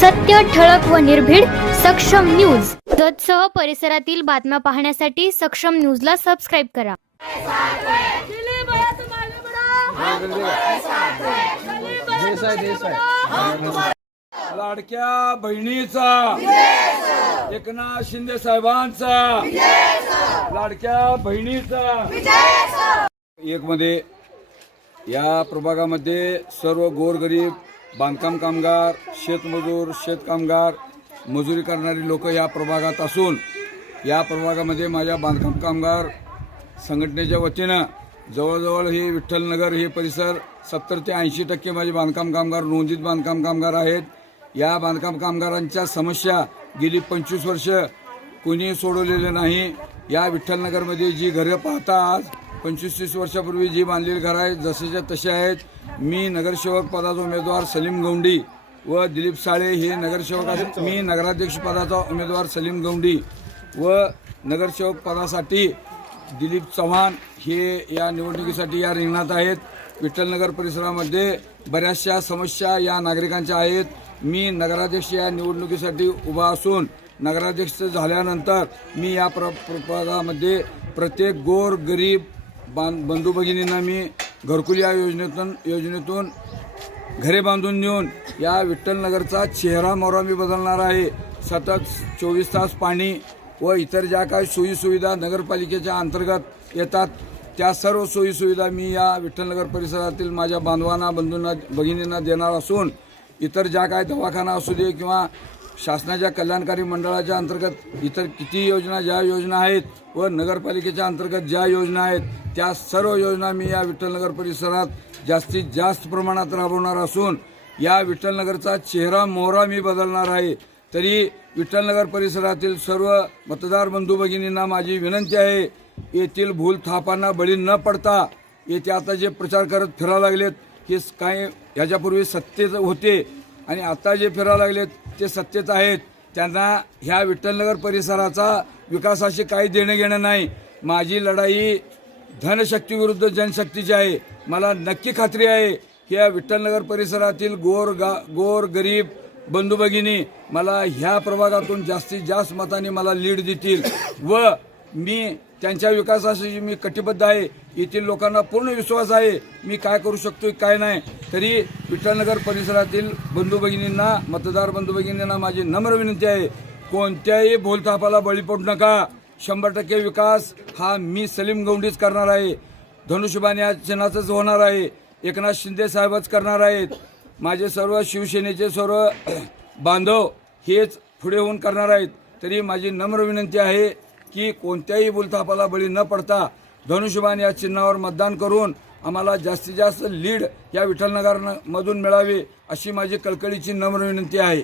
सत्य ठळक व निर्भीड सक्षम न्यूज. जतसह परिसरातील बातम्या पाहण्यासाठी सक्षम न्यूजला सबस्क्राईब करा. लाडक्या बहिणीचा एकनाथ शिंदे साहेबांचा लाडक्या बहिणीचा. एक मध्ये या प्रभागामध्ये सर्व गोरगरीब बांधकाम कामगार शेतमजूर शेतकामगार मजुरी करणारी लोक या प्रभागात असून या प्रभागामध्ये माझ्या बांधकाम कामगार संघटनेच्या वतीनं जवळजवळ हे विठ्ठलनगर हे परिसर सत्तर ते ऐंशी टक्के माझे बांधकाम कामगार नोंदीत बांधकाम कामगार आहेत. या बांधकाम कामगारांच्या समस्या गेली पंचवीस वर्ष कोणी सोडवलेलं नाही. या विठ्ठलनगरमध्ये जी घरं पाहता आज पंचवीस तीस वर्षापूर्वी जी बांधलेली घरं आहेत जसेच्या तसे आहेत. मी नगरसेवक पदाचा उमेदवार सलीम गौंडी व दिलीप साळे हे नगरसेवक आहेत मी नगराध्यक्ष पदाचा उमेदवार सलीम गौंडी व नगरसेवक पदासाठी दिलीप चव्हाण हे या निवडणुकीसाठी या रिंगणात आहेत. विठ्ठलनगर परिसरामध्ये बऱ्याचशा समस्या या नागरिकांच्या आहेत. मी नगराध्यक्ष या निवडणुकीसाठी उभा असून नगराध्यक्ष झाल्यानंतर मी या प्र प्रभागामध्ये प्रत्येक गोर गरीब बां बंधू भगिनींना मी घरकुल या योजनेतून योजनेतून घरे बांधून नेऊन या विठ्ठलनगरचा चेहरा मोहरा मी बदलणार आहे. सतत चोवीस तास पाणी व इतर ज्या काही सोयीसुविधा नगरपालिकेच्या अंतर्गत येतात त्या सर्व सोयीसुविधा मी या विठ्ठलनगर परिसरातील माझ्या बांधवांना बंधूंना भगिनींना देणार असून इतर ज्या काय दवाखाना असू दे किंवा शासनाच्या कल्याणकारी मंडळाच्या अंतर्गत इतर किती योजना ज्या योजना आहेत व नगरपालिकेच्या अंतर्गत ज्या योजना आहेत त्या सर्व योजना मी या विठ्ठलनगर परिसरात जास्तीत जास्त प्रमाणात राबवणार असून या विठ्ठलनगरचा चेहरा मोहरा मी बदलणार आहे. तरी विठ्ठलनगर परिसरातील सर्व मतदार बंधू भगिनींना माझी विनंती आहे येथील भूल थापांना बळी न पडता येथे आता जे प्रचार करत फिरायला लागलेत हे काही ह्याच्यापूर्वी सत्तेत होते आणि आता जे फिरायला लागलेत ते सत्तेत आहेत. त्यांना ह्या विठ्ठलनगर परिसराचा विकासाशी काही देणं घेणं नाही. माझी लढाई धनशक्तीविरुद्ध जनशक्तीची आहे. मला नक्की खात्री आहे की या विठ्ठलनगर परिसरातील गोर गा गोर गरीब बंधू भगिनी मला ह्या प्रभागातून जास्तीत जास्त मताने मला लीड देतील. व मी त्यांच्या विकासाशी मी कटिबद्ध आहे. येथील लोकांना पूर्ण विश्वास आहे मी काय करू शकतो काय नाही. तरी विठ्ठलनगर परिसरातील बंधू भगिनींना मतदार बंधू भगिनींना माझी नम्र विनंती आहे. कोणत्याही बोलतापाला बळी पडू नका. शंभर टक्के विकास हा मी सलीम गौंडीच करणार आहे. धनुष्यबाण या चिन्हाचंच होणार आहे. एकनाथ शिंदे साहेबच करणार आहेत. माझे सर्व शिवसेनेचे सर्व बांधव हेच पुढे होऊन करणार आहेत. तरी माझी नम्र विनंती आहे की कोणत्याही बुलथापाला बळी न पडता धनुष्यबाण या चिन्हावर मतदान करून आम्हाला जास्तीत जास्त लीड या विठ्ठलनगर मधून मिळावे अशी माझी कळकळीची नम्र विनंती आहे.